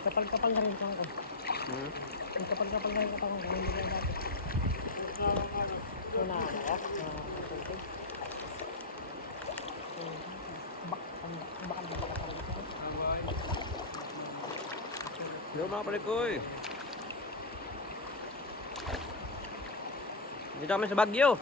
Kapal-kapal na rin ko. Kapal-kapal na rin ko. Hindi na natin. Ito na ako. Bakal na pala parang ito. Hello mga palikoy. Dito kami sa Baguio.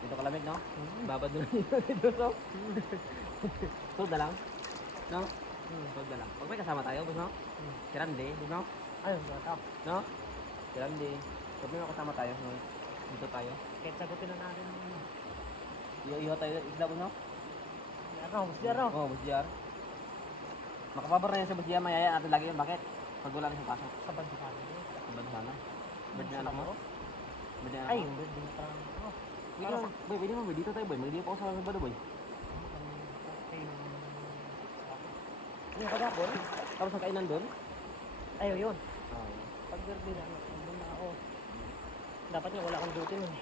Dito kalamig, no? Babad doon dito, so. Sold na lang? No? Sold na lang. Pag may kasama tayo, boss, no? Si Randy, no? Ayun, bata. No? Si Randy. Pag may kasama tayo, no? Dito tayo. Kahit sagutin na natin. Iyo tayo, isla, boss, no? Ano, Busjar, no? Oo, Busjar. Makapabar na yan sa Busjar, mayaya natin lagi yun. Bakit? Pag wala na siyang pasok. Sa bansahan. Sa bansa. Bird na anak mo? Bird na anak Ay, mo? bird din pa. Boy, pwede mo, boy. Dito tayo, boy. Magdito pa ako sa Sabado, boy. Yung kagapon? Tapos ang kainan doon? Ayaw yun. Oo. Pag bird din, doon na ako. Dapat nga wala akong duty nun.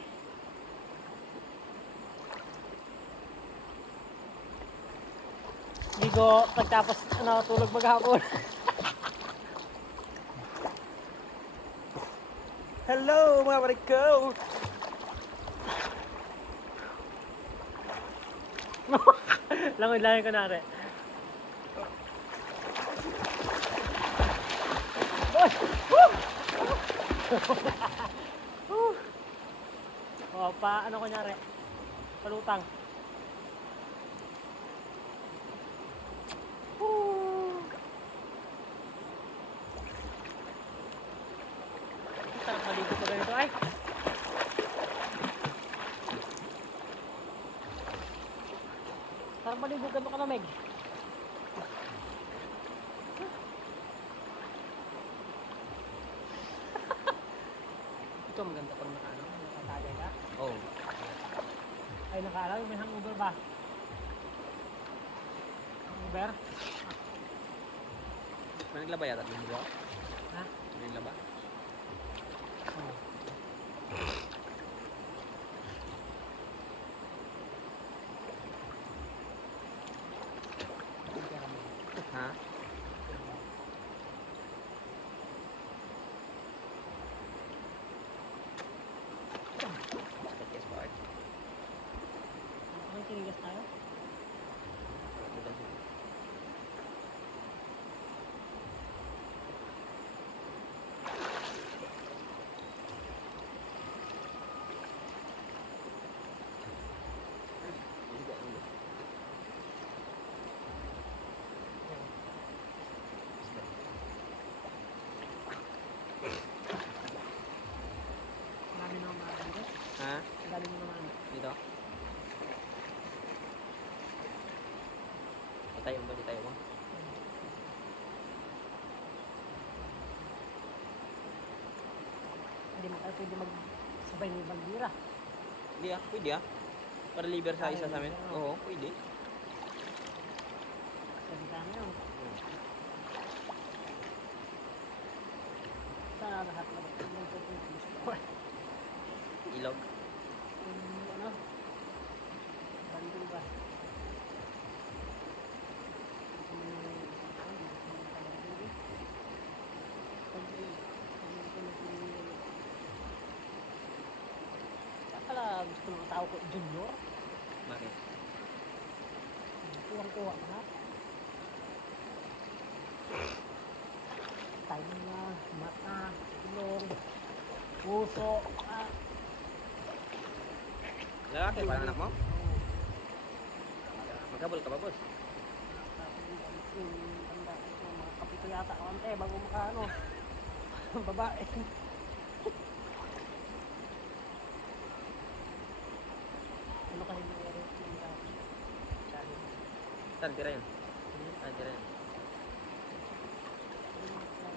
Ligo, pagtapos tulog maghapon. Hello mga bariko! Langoy-langoy ko na rin. O, ano ko nyari? Palutang. Sarap maligo pa ganito ay. Sarap maligo ganito kalamig. Ito maganda pag nakatagay ka. Oo. Ay nakaalala, may hangover ba? Hangover? May naglaba yata din ba? Ha? May naglaba? Oo. Ha? Podcast ba? Anong tinigas tayo? Dami na umahan dito. Ha? Dami na umahan. Dito? Tayo ba? Di tayo ba? Hindi mo tayo pwede magsabay ng bandira. Hindi ah, pwede ah. Para liber sa isa sa amin. Oo, pwede. Sabi ka na yun. Sana lahat mag-ibang po kung gusto ko. Ilog. Ano? Bandura. Kaya gusto ng tao ko, junior. Bakit? Kuwang-kuwa ka na. Tainga, mata, ilong, puso, Lalaki pa anak mo? Magkabol ka ba, boss? mga kapito yata konti bago makaano. Babae. Ano kasi nangyari yung dati? Saan, tira yan? Saan, tira yan?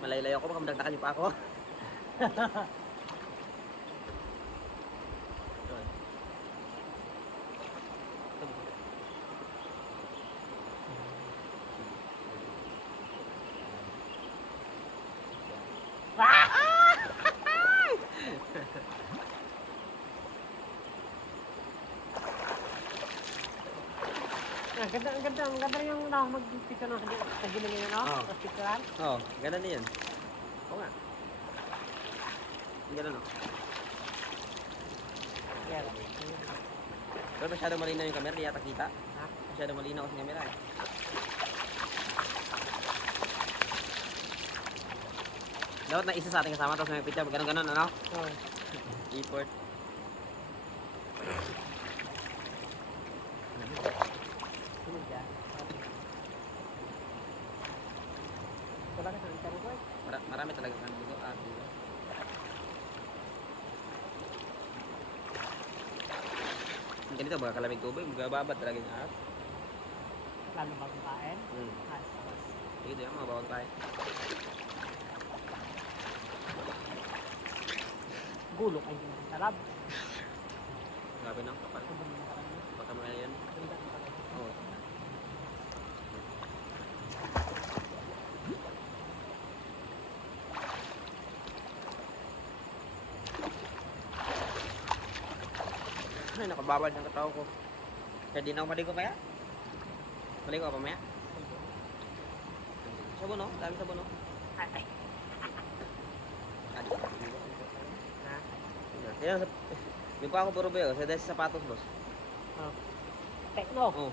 Malaylay ako, baka madagdakan niyo pa ako. Yun. Ang ganda yung mag-picture ng sa gilid ngayon, no? Oo. Tapos picturean. Oo, ganun din yan. Oo nga. Ganun o. Yeah. Pero masyadong malinaw yung camera, di yata kita. Ha? Masyadong malinaw kasi yung camera eh. Dapat na isa sa ating kasama, tapos may picture, ganun-ganun, ano? Oo. Import. Sunod yan. Wala ka sa internet, boy? Marami talaga kami dito. Dito. Yung ganito, mga kalamig tubig, magbababat talaga yung ahas. Lalo bagong kain. Hmm. Ayos. Dito yan, mga bawang tayo. Gulok ay hindi sarap. Grabe no, kapag Sobrang masarap yun. pagkamaya yun. Ganda ang pala. Oo. Ay, nakababad ng katawan ko. Kaya di na ako maligo kaya? Maligo ka pa maya? Sabon no? Dami sabon no? Ay. Ha? Yan, yung pa ako puro ba sa dahil sa sapatos boss. Oh. Tekno. Oo.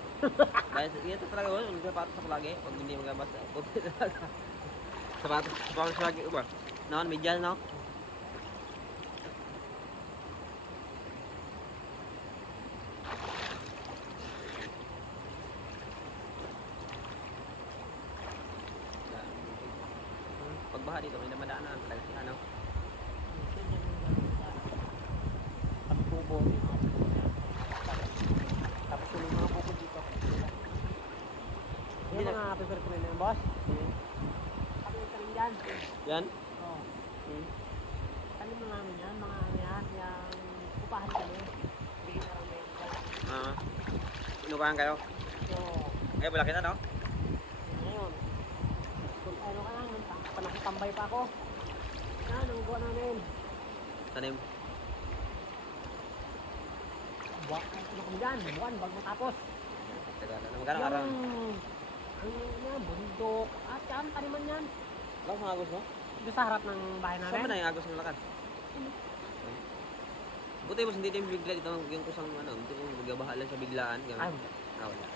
Dahil ito talaga boss, sapatos ako lagi pag hindi magabasa. Sapatos lagi ba? Noon, medyas no? Pagbaha dito, may namadaanan talaga si ano. Ang tubo. Tapos yung mga bukod dito. Yung mga paper ko na yun, boss. Talim dyan. Yan? Oo. Hmm. Talim na namin yan. Mga ano yan. Yung upahan kami. Bigyan na lang ba yun dyan. Inubahan kayo? So, Eh, wala kita no? ngayon. Kung ano ka lang, panahon tambay pa ako. Yan, ang gawa namin. Tanim. Buwan, ano kami dyan? Buwan, bago matapos. Taga, magkano araw? Ang yan, bundok. At yan, taniman yan. Wala sa agos no? Dito sa harap ng bahay Saan ba namin. na yung agos ng lakad? Buti boss, hindi tayo bigla dito yung kusang ano, hindi yung magbabahala sa biglaan. Ay, Gano'n. Wala.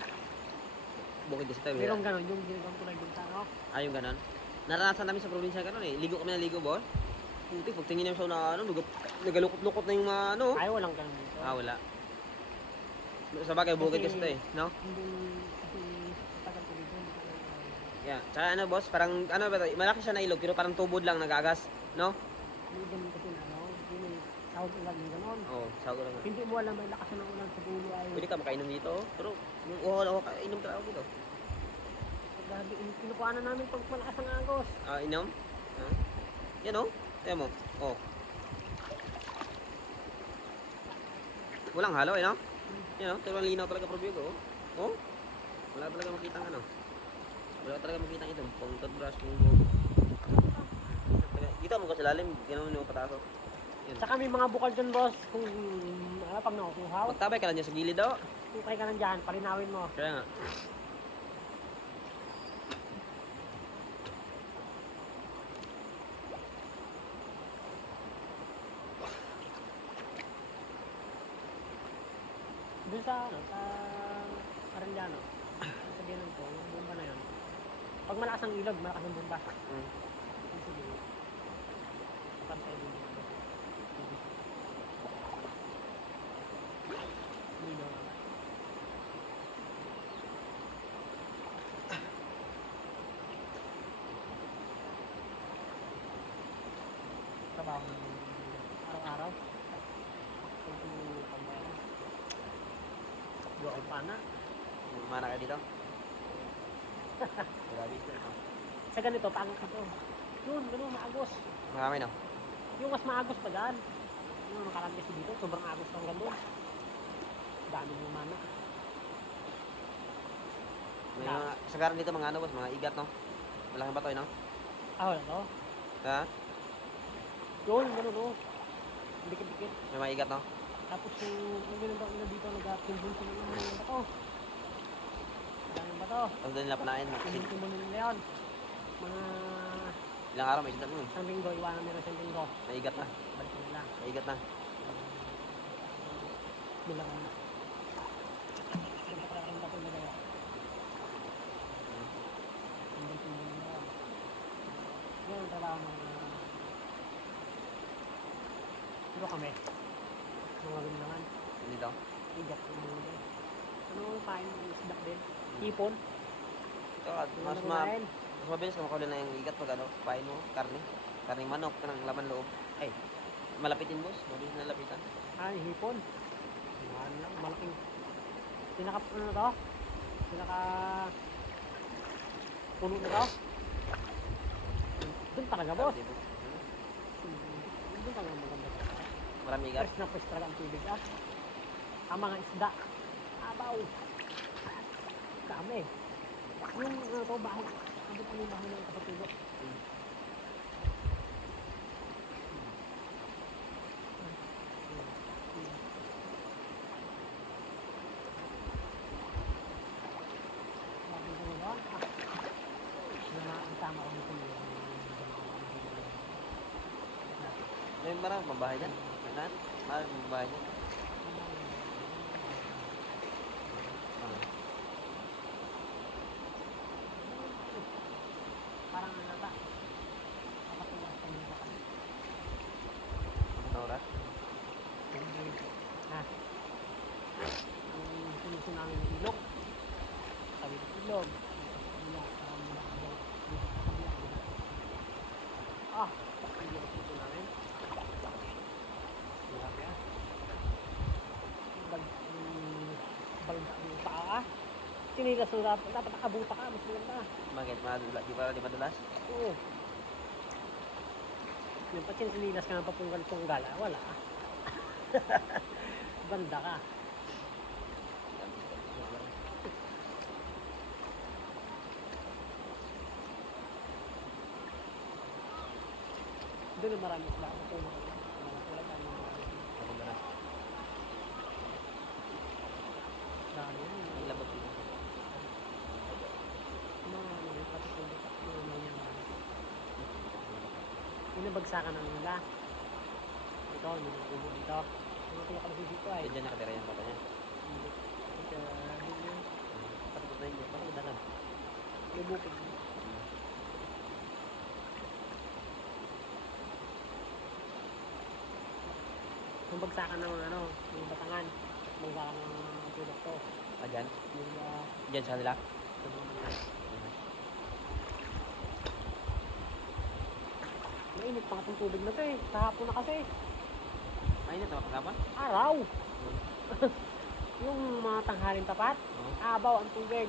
Bukid din sa tayo. mayroong gano'n, yung ginagawa ko na yung tao. Yung ganon. Naranasan namin sa probinsya gano'n eh. Ligo kami na ligo, boss. Puti, pag tingin namin sa una, ano, nagalukot-lukot na yung mga ano. Ay, walang gano'n dito. Wala. Sa bagay, bukid kasi ito eh, no? Hindi, tagal ko dito, hindi ko alam. Yeah. Tsaka ano, boss, parang, ano ba ito, malaki siya na ilog, pero parang tubod lang nagagas, no? Hindi ganun kasi ano, hindi may tawag ulan yung gano'n. Oo, sago lang. Hindi mo alam may lakas ng ulan sa dulo ay. Pwede ka makainom dito, pero yung uho kainom talaga ako dito. Grabe, kinukuha na namin pag malakas ang agos. Inom? Yan o, tayo mo. Oh. Walang halo eh, no? Yan o, pero ang linaw talaga probio ko. Oh. Wala talaga makitang ano. Wala talaga makitang ito. Pang toothbrush, pang buhok. Dito mo ko sa lalim, gano'n yung pataso. Yan. Saka may mga bukal dyan, boss. Kung pag nakukuhaw, Magtabay ka lang dyan sa gilid daw. kukay ka lang dyan, palinawin mo. Kaya nga. Doon sa, ano, sa Arellano, sabihin lang ko, yung bomba na yun. Pag malakas ang ilog, malakas ang bomba. Sige. Pantay din yung ano. Hindi daw nga. Trabaho ng araw-araw. Kung pambayan. Dua kong pana. Mana ka dito? Grabe. Sa ganito, paangat ito. Yun, ganun, maagos. Marami no? Yung mas maagos pa dyan. Yung nakaraan kasi dito, sobrang agos ng ganun. Dami yung manok. May mga, sa garan dito mga ano boss, mga igat no? Malaking bato no? Ah, wala to. Ha? Yun, ganun, oh. Dikit-dikit. May mga igat no? Tapos yung ganun ba ina dito, nag-timbun sila ng mga bato. Dami bato. Tapos doon nila panain. Timbun nila yun. Mga Ilang araw may isda mo. isang linggo, iwanan nila isang linggo. May igat na. Balik nila. May igat na. Bilangan na. Yung pakarang bato nila yun. Timbun nila yun. Yan ang trabaho ng pero kami. Mga bilangan. Dito. Igat yung mga nila. Ano kain ng isda din? Hipon. Ito, mas mabilis ka makahuli na yung igat pag ano, pain mo, karne. Karning manok, kanang laman loob. Ay, malapitin boss. Mabilis na lapitan. Ay, hipon. Yan lang, malaking. Pinaka, ano na to? Pinaka, puno na to? Doon talaga, boss. Dito. Doon talaga maganda. Marami igat. Fresh na fresh talaga ang tubig, ah. Ang mga isda. Abaw. Dami. Yung, ano to, bahay. Ano pa yung bahay ng kapatulo? May marami pambahay dyan. Ano? Marami pambahay dyan. Parang ano ba? Kapatulas kami ba kami? Ano oras? Ha? Ang sinuso namin ng ilog. Sabi ng ilog. Ah, ang ilog sinuso namin. Grabe ah. Balda ang paa. Sinilas mo dapat nakabuta ka. Mas maganda. Bakit? Madulas? Di ba di madulas? Oo. Yung pati sinilas ka ng papunggal-punggal. Wala. Banda ka. Doon ang marami sila. Wala tayong marami. Madulas. Dami yan. Ang labot dito. Mga pati kung mga yan. Inabagsakan ng nila. Ito, yung ubo dito. Ano ito yung kalasi dito ay? Diyan nakatira yung bata niya. Ito, din yun. Patapos na yun. Parang dalag. May bukid. Yung bagsakan ng ano, yung batangan. Bagsakan ng produkto. Ah, dyan? Yung Dyan sa nila? mainit pa nga itong tubig na to eh. Kahapon na kasi. Mainit na kapag Araw! Yung mga tanghalin tapat, abaw ang tubig.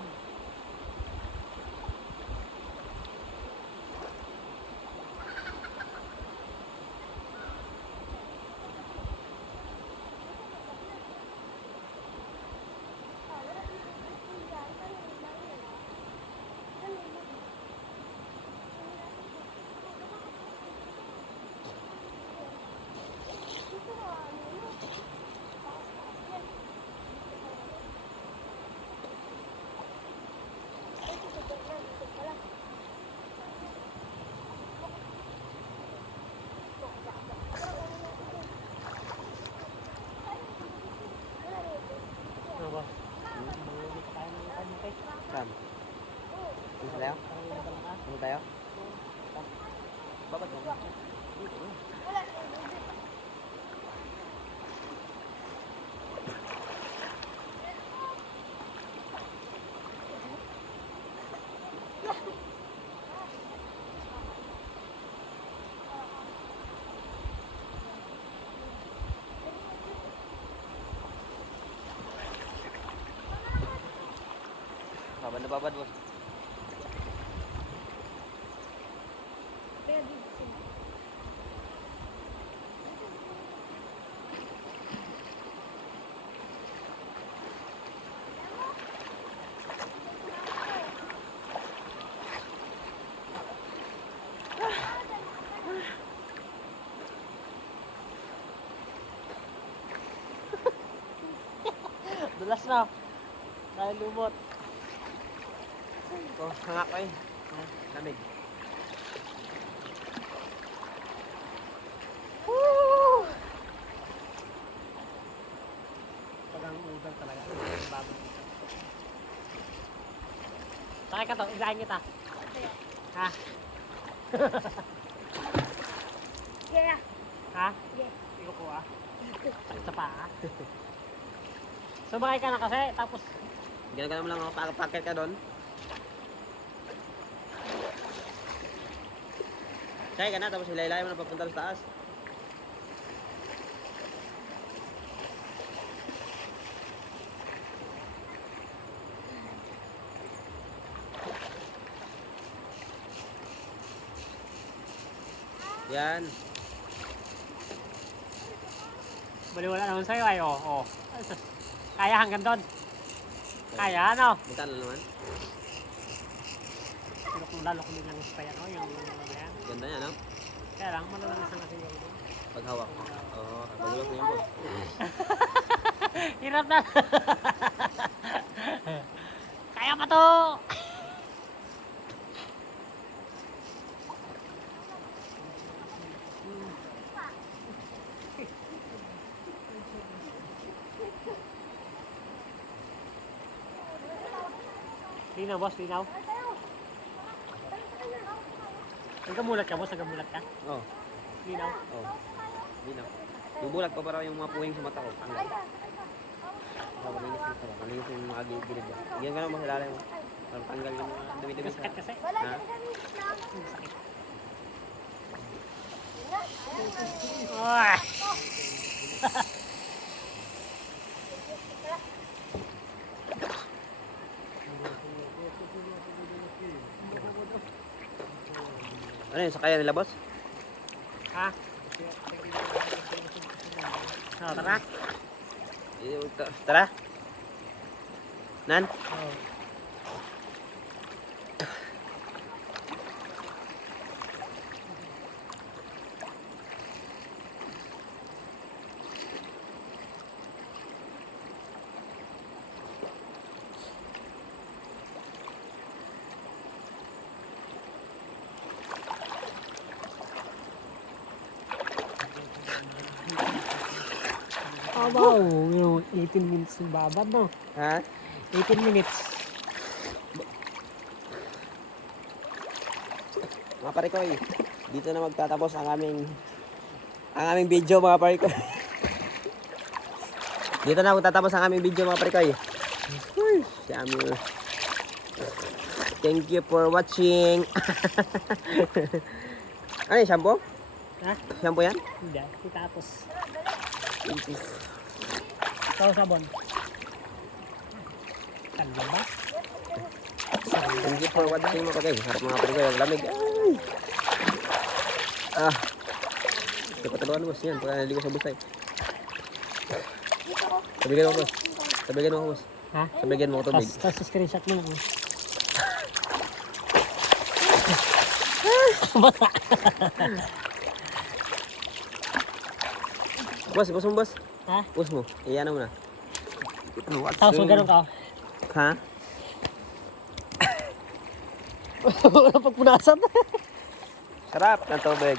Ano ba? Mangulit tayo ng kanite. Saan? Dito tayo? Parang yung dala ka. Dito tayo? Bakit mo? Dito. Babad na babad boss. Madulas na. Dahil lumot. Oh, hanga ko eh. Lamig. Pag ang udang talaga. Babang dito. Sakay ka to, igayin kita. Ha? Yeah. Ha? Yeah. Iko ko ah. Sa paa. Sumakay ka na kasi, tapos Ganun mo lang ako, pakit ka doon. Sakay ka na, tapos hilay-hilay mo na papunta sa taas. Yan. baliwala naman sa'yo ay oh. Kaya hanggang doon. Kaya ano? Magkano naman? Pero kung lalo kung lang pa yan, yung yan. Ganda niya, no? Kaya lang, malalasan kasi yung Paghawak. Oo, pagulak mo yung boss. hirap na. Kaya pa to. Linaw boss, linaw. Nagamulat ka boss, nagamulat ka. Oo. Linaw. Oo. Linaw. Bubulag pa para yung mga puwing sa mata ko. Tanggal. Malinis yung mga gilid dyan. Ganyan ka lang mas ilalim mo. Para tanggal yung mga dumi-dumi sa... Masakit kasi. Ha? Masakit. Ah! Ano yun? Sakaya nila, boss? Ha? Tara. Tara. Nan? Oh. Wow, yung 18 minutes yung babad, no? Ha? 18 minutes. Mga parikoy, dito na magtatapos ang aming video, mga parikoy. Dito na magtatapos ang aming video, mga parikoy. Thank you for watching. Ano yung shampoo? Ha? Shampoo yan? Hindi, tapos. Ito sabon. Kalma ba? Thank you for watching, mga parikoy. Harap mga parikoy, ang lamig. Ay! Ah! Ito patuluan, boss. Yan, pagka naligo sa busay. Sabigan mo, boss. Sabigan mo, boss. Ha? Sabigan mo ko tubig. Tapos screenshot mo lang. Boss, boss mo, boss. Ha? Boss mo. Iyan mo na. Tapos mo ganun ka. Ha? Wala pagpunasan. Sarap ng tubig.